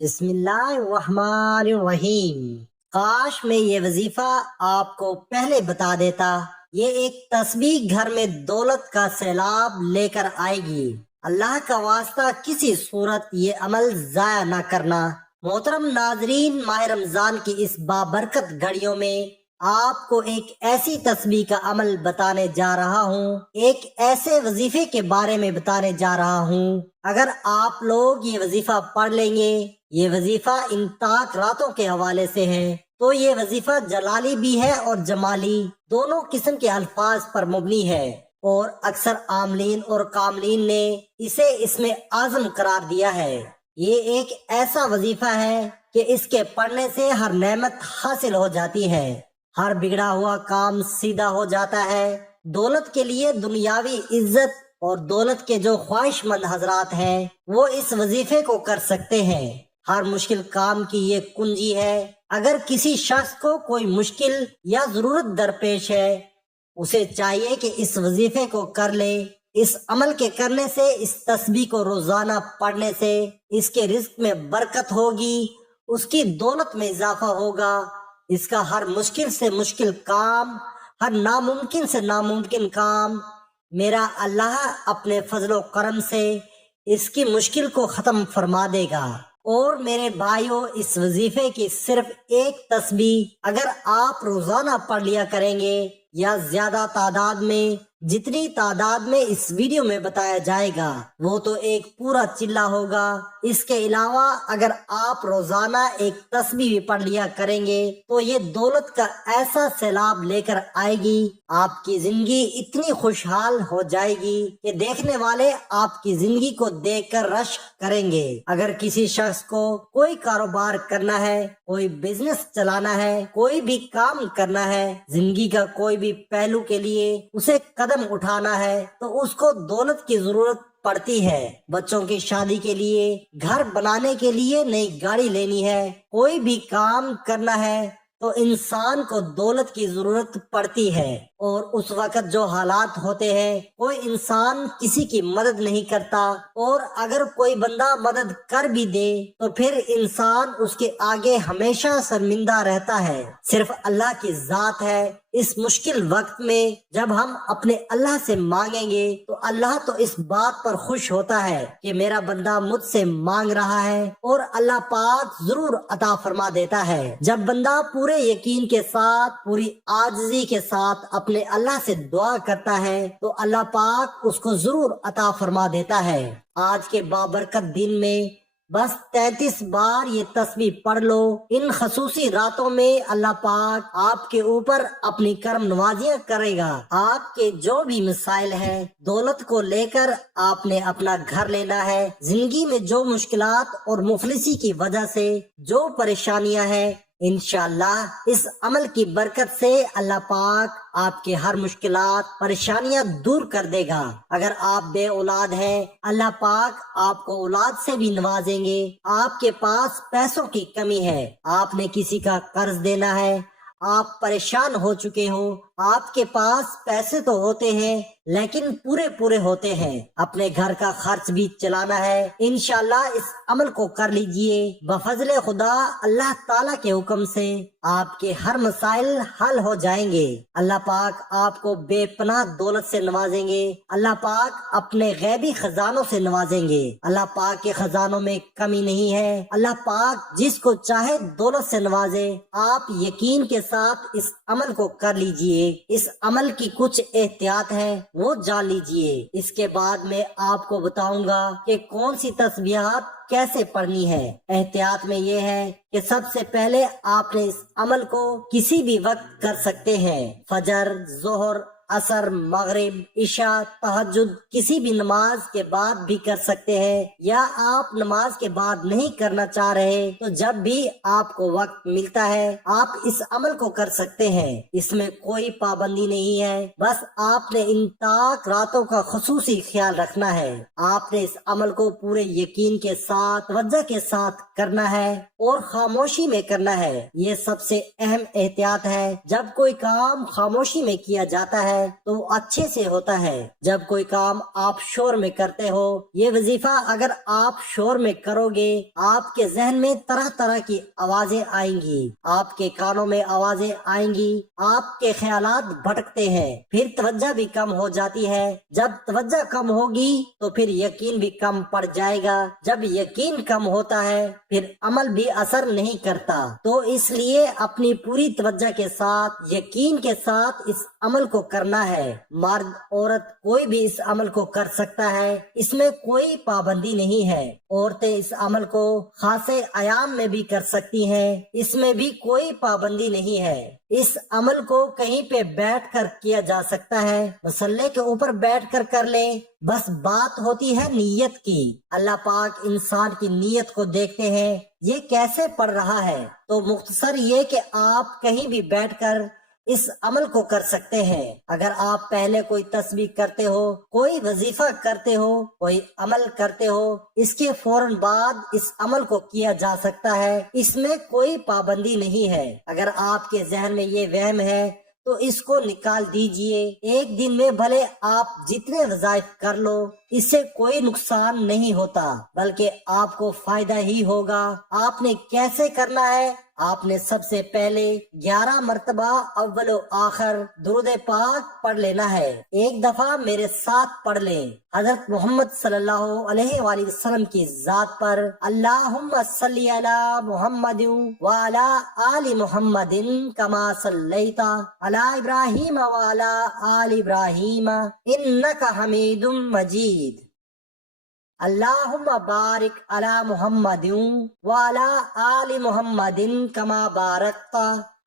بسم اللہ الرحمن الرحیم۔ کاش میں یہ وظیفہ آپ کو پہلے بتا دیتا۔ یہ ایک تسبیح گھر میں دولت کا سیلاب لے کر آئے گی۔ اللہ کا واسطہ کسی صورت یہ عمل ضائع نہ کرنا۔ محترم ناظرین، ماہ رمضان کی اس بابرکت گھڑیوں میں آپ کو ایک ایسی تسبیح کا عمل بتانے جا رہا ہوں، ایک ایسے وظیفے کے بارے میں بتانے جا رہا ہوں۔ اگر آپ لوگ یہ وظیفہ پڑھ لیں گے، یہ وظیفہ ان طاق راتوں کے حوالے سے ہے، تو یہ وظیفہ جلالی بھی ہے اور جمالی، دونوں قسم کے الفاظ پر مبنی ہے، اور اکثر عاملین اور کاملین نے اسے اسم اعظم قرار دیا ہے۔ یہ ایک ایسا وظیفہ ہے کہ اس کے پڑھنے سے ہر نعمت حاصل ہو جاتی ہے، ہر بگڑا ہوا کام سیدھا ہو جاتا ہے۔ دولت کے لیے دنیاوی عزت اور دولت کے جو خواہش مند حضرات ہیں وہ اس وظیفے کو کر سکتے ہیں۔ ہر مشکل کام کی یہ کنجی ہے۔ اگر کسی شخص کو کوئی مشکل یا ضرورت درپیش ہے، اسے چاہیے کہ اس وظیفے کو کر لے۔ اس عمل کے کرنے سے، اس تسبیح کو روزانہ پڑھنے سے اس کے رزق میں برکت ہوگی، اس کی دولت میں اضافہ ہوگا، اس کا ہر مشکل سے مشکل کام، ہر ناممکن سے ناممکن کام میرا اللہ اپنے فضل و کرم سے اس کی مشکل کو ختم فرما دے گا۔ اور میرے بھائیوں، اس وظیفے کی صرف ایک تسبیح اگر آپ روزانہ پڑھ لیا کریں گے، یا زیادہ تعداد میں، جتنی تعداد میں اس ویڈیو میں بتایا جائے گا وہ تو ایک پورا چلہ ہوگا۔ اس کے علاوہ اگر آپ روزانہ ایک تسبیح بھی پڑھ لیا کریں گے تو یہ دولت کا ایسا سیلاب لے کر آئے گی، آپ کی زندگی اتنی خوشحال ہو جائے گی کہ دیکھنے والے آپ کی زندگی کو دیکھ کر رشک کریں گے۔ اگر کسی شخص کو کوئی کاروبار کرنا ہے، کوئی بزنس چلانا ہے، کوئی بھی کام کرنا ہے، زندگی کا کوئی بھی پہلو کے لیے اسے قدم اٹھانا ہے، تو اس کو دولت کی ضرورت پڑتی ہے۔ بچوں کی شادی کے لیے، گھر بنانے کے لیے نئی گاڑی لینی ہے، کوئی بھی کام کرنا ہے تو انسان کو دولت کی ضرورت پڑتی ہے۔ اور اس وقت جو حالات ہوتے ہیں، کوئی انسان کسی کی مدد نہیں کرتا، اور اگر کوئی بندہ مدد کر بھی دے تو پھر انسان اس کے آگے ہمیشہ شرمندہ رہتا ہے۔ صرف اللہ کی ذات ہے۔ اس مشکل وقت میں جب ہم اپنے اللہ سے مانگیں گے تو اللہ تو اس بات پر خوش ہوتا ہے کہ میرا بندہ مجھ سے مانگ رہا ہے، اور اللہ پاک ضرور عطا فرما دیتا ہے۔ جب بندہ پورے یقین کے ساتھ، پوری عاجزی کے ساتھ اپنے اللہ سے دعا کرتا ہے تو اللہ پاک اس کو ضرور عطا فرما دیتا ہے۔ آج کے بابرکت دن میں بس 33 بار یہ تسبیح پڑھ لو۔ ان خصوصی راتوں میں اللہ پاک آپ کے اوپر اپنی کرم نوازیاں کرے گا۔ آپ کے جو بھی مسائل ہیں، دولت کو لے کر آپ نے اپنا گھر لینا ہے، زندگی میں جو مشکلات اور مفلسی کی وجہ سے جو پریشانیاں ہیں، انشاءاللہ اس عمل کی برکت سے اللہ پاک آپ کے ہر مشکلات، پریشانیاں دور کر دے گا۔ اگر آپ بے اولاد ہیں، اللہ پاک آپ کو اولاد سے بھی نوازیں گے۔ آپ کے پاس پیسوں کی کمی ہے، آپ نے کسی کا قرض دینا ہے، آپ پریشان ہو چکے ہو، آپ کے پاس پیسے تو ہوتے ہیں لیکن پورے ہوتے ہیں، اپنے گھر کا خرچ بھی چلانا ہے، انشاءاللہ اس عمل کو کر لیجئے۔ بفضل خدا اللہ تعالیٰ کے حکم سے آپ کے ہر مسائل حل ہو جائیں گے۔ اللہ پاک آپ کو بے پناہ دولت سے نوازیں گے، اللہ پاک اپنے غیبی خزانوں سے نوازیں گے۔ اللہ پاک کے خزانوں میں کمی نہیں ہے، اللہ پاک جس کو چاہے دولت سے نوازے۔ آپ یقین کے ساتھ اس عمل کو کر لیجئے۔ اس عمل کی کچھ احتیاط ہے وہ جان لیجئے۔ اس کے بعد میں آپ کو بتاؤں گا کہ کون سی تسبیحات کیسے پڑھنی ہے۔ احتیاط میں یہ ہے کہ سب سے پہلے آپ نے اس عمل کو کسی بھی وقت کر سکتے ہیں، فجر، ظہر، عصر، مغرب، عشاء، تہجد، کسی بھی نماز کے بعد بھی کر سکتے ہیں، یا آپ نماز کے بعد نہیں کرنا چاہ رہے تو جب بھی آپ کو وقت ملتا ہے آپ اس عمل کو کر سکتے ہیں۔ اس میں کوئی پابندی نہیں ہے، بس آپ نے ان طاق راتوں کا خصوصی خیال رکھنا ہے۔ آپ نے اس عمل کو پورے یقین کے ساتھ، توجہ کے ساتھ کرنا ہے اور خاموشی میں کرنا ہے۔ یہ سب سے اہم احتیاط ہے۔ جب کوئی کام خاموشی میں کیا جاتا ہے ہے تو وہ اچھے سے ہوتا ہے۔ جب کوئی کام آپ شور میں کرتے ہو، یہ وظیفہ اگر آپ شور میں کرو گے، آپ کے ذہن میں طرح طرح کی آوازیں آئیں گی، آپ کے کانوں میں آوازیں آئیں گی، آپ کے خیالات بھٹکتے ہیں، پھر توجہ بھی کم ہو جاتی ہے۔ جب توجہ کم ہوگی تو پھر یقین بھی کم پڑ جائے گا، جب یقین کم ہوتا ہے پھر عمل بھی اثر نہیں کرتا۔ تو اس لیے اپنی پوری توجہ کے ساتھ، یقین کے ساتھ اس عمل کو کرنا ہے۔ مرد عورت کوئی بھی اس عمل کو کر سکتا ہے، اس میں کوئی پابندی نہیں ہے۔ عورتیں اس عمل کو خاصے ایام میں بھی کر سکتی ہیں، اس میں بھی کوئی پابندی نہیں ہے۔ اس عمل کو کہیں پہ بیٹھ کر کیا جا سکتا ہے، مسلے کے اوپر بیٹھ کر لیں، بس بات ہوتی ہے نیت کی۔ اللہ پاک انسان کی نیت کو دیکھتے ہیں، یہ کیسے پڑھ رہا ہے۔ تو مختصر یہ کہ آپ کہیں بھی بیٹھ کر اس عمل کو کر سکتے ہیں۔ اگر آپ پہلے کوئی تسبیح کرتے ہو، کوئی وظیفہ کرتے ہو، کوئی عمل کرتے ہو، اس کے فوراً بعد اس عمل کو کیا جا سکتا ہے، اس میں کوئی پابندی نہیں ہے۔ اگر آپ کے ذہن میں یہ وہم ہے تو اس کو نکال دیجئے۔ ایک دن میں بھلے آپ جتنے وظائف کر لو، اس سے کوئی نقصان نہیں ہوتا، بلکہ آپ کو فائدہ ہی ہوگا۔ آپ نے کیسے کرنا ہے؟ آپ نے سب سے پہلے 11 مرتبہ اول و آخر درود پاک پڑھ لینا ہے۔ ایک دفعہ میرے ساتھ پڑھ لیں۔ حضرت محمد صلی اللہ علیہ وآلہ وسلم کی ذات پر اللہم صلی علی محمد وعلی آل محمد کما صلیت علی ابراہیم وعلی آل ابراہیم انک حمید مجید۔ اللہم بارک علی محمد وعلی آل محمد کما بارکت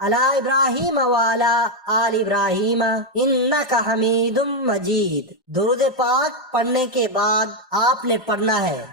علی ابراہیم وعلی آل ابراہیم انک حمید مجید۔ درود پاک پڑھنے کے بعد آپ نے پڑھنا ہے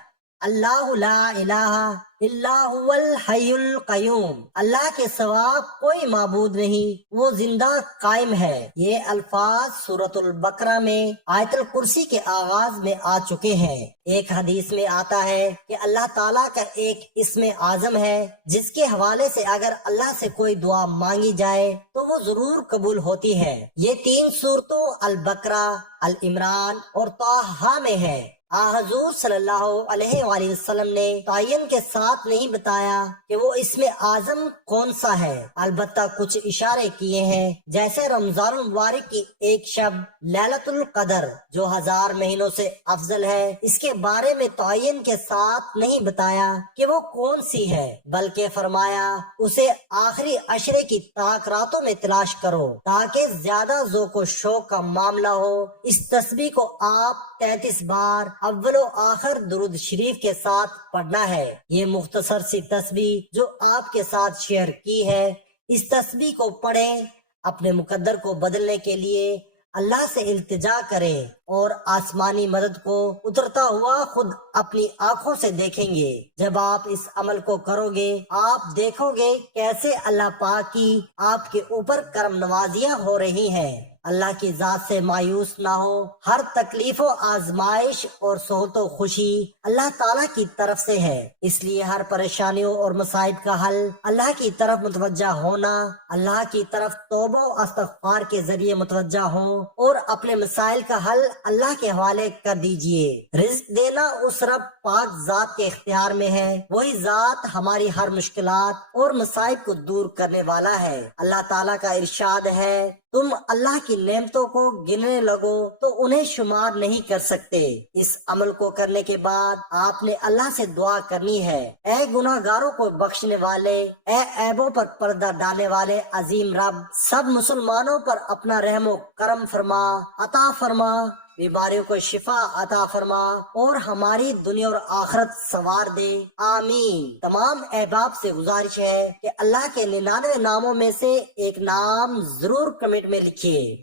اللہ لا الہ الا هو الحی القیوم، اللہ کے سوا کوئی معبود نہیں، وہ زندہ قائم ہے۔ یہ الفاظ سورۃ البقرہ میں آیت الکرسی کے آغاز میں آ چکے ہیں۔ ایک حدیث میں آتا ہے کہ اللہ تعالیٰ کا ایک اسم اعظم ہے جس کے حوالے سے اگر اللہ سے کوئی دعا مانگی جائے تو وہ ضرور قبول ہوتی ہے۔ یہ 3 سورتوں البقرہ، العمران اور طٰہٰ میں ہے۔ حضور صلی اللہ علیہ وآلہ وسلم نے تعین کے ساتھ نہیں بتایا کہ وہ اسم اعظم کون سا ہے، البتہ کچھ اشارے کیے ہیں، جیسے رمضان المبارک کی ایک شب لیلۃ القدر جو 1000 مہینوں سے افضل ہے، اس کے بارے میں تعین کے ساتھ نہیں بتایا کہ وہ کون سی ہے، بلکہ فرمایا اسے آخری عشرے کی طاق راتوں میں تلاش کرو تاکہ زیادہ ذوق و شوق کا معاملہ ہو۔ اس تسبیح کو آپ 33 بار اول و آخر درود شریف کے ساتھ پڑھنا ہے۔ یہ مختصر سی تسبیح جو آپ کے ساتھ شیئر کی ہے، اس تسبیح کو پڑھیں، اپنے مقدر کو بدلنے کے لیے اللہ سے التجا کریں اور آسمانی مدد کو اترتا ہوا خود اپنی آنکھوں سے دیکھیں گے۔ جب آپ اس عمل کو کرو گے، آپ دیکھو گے کیسے اللہ پاک کی آپ کے اوپر کرم نوازیاں ہو رہی ہیں۔ اللہ کی ذات سے مایوس نہ ہو، ہر تکلیف و آزمائش اور صحت و خوشی اللہ تعالیٰ کی طرف سے ہے، اس لیے ہر پریشانیوں اور مصائب کا حل اللہ کی طرف متوجہ ہونا، اللہ کی طرف توبہ و استغفار کے ذریعے متوجہ ہوں اور اپنے مسائل کا حل اللہ کے حوالے کر دیجئے۔ رزق دینا اس رب پاک ذات کے اختیار میں ہے، وہی ذات ہماری ہر مشکلات اور مصائب کو دور کرنے والا ہے۔ اللہ تعالیٰ کا ارشاد ہے، تم اللہ کی نعمتوں کو گننے لگو تو انہیں شمار نہیں کر سکتے۔ اس عمل کو کرنے کے بعد آپ نے اللہ سے دعا کرنی ہے، اے گناہ گاروں کو بخشنے والے، اے عیبوں پر پردہ ڈالنے والے عظیم رب، سب مسلمانوں پر اپنا رحم و کرم فرما، عطا فرما، بیماریوں کو شفا عطا فرما اور ہماری دنیا اور آخرت سنوار دے، آمین۔ تمام احباب سے گزارش ہے کہ اللہ کے 99 ناموں میں سے ایک نام ضرور کمنٹ میں لکھیے۔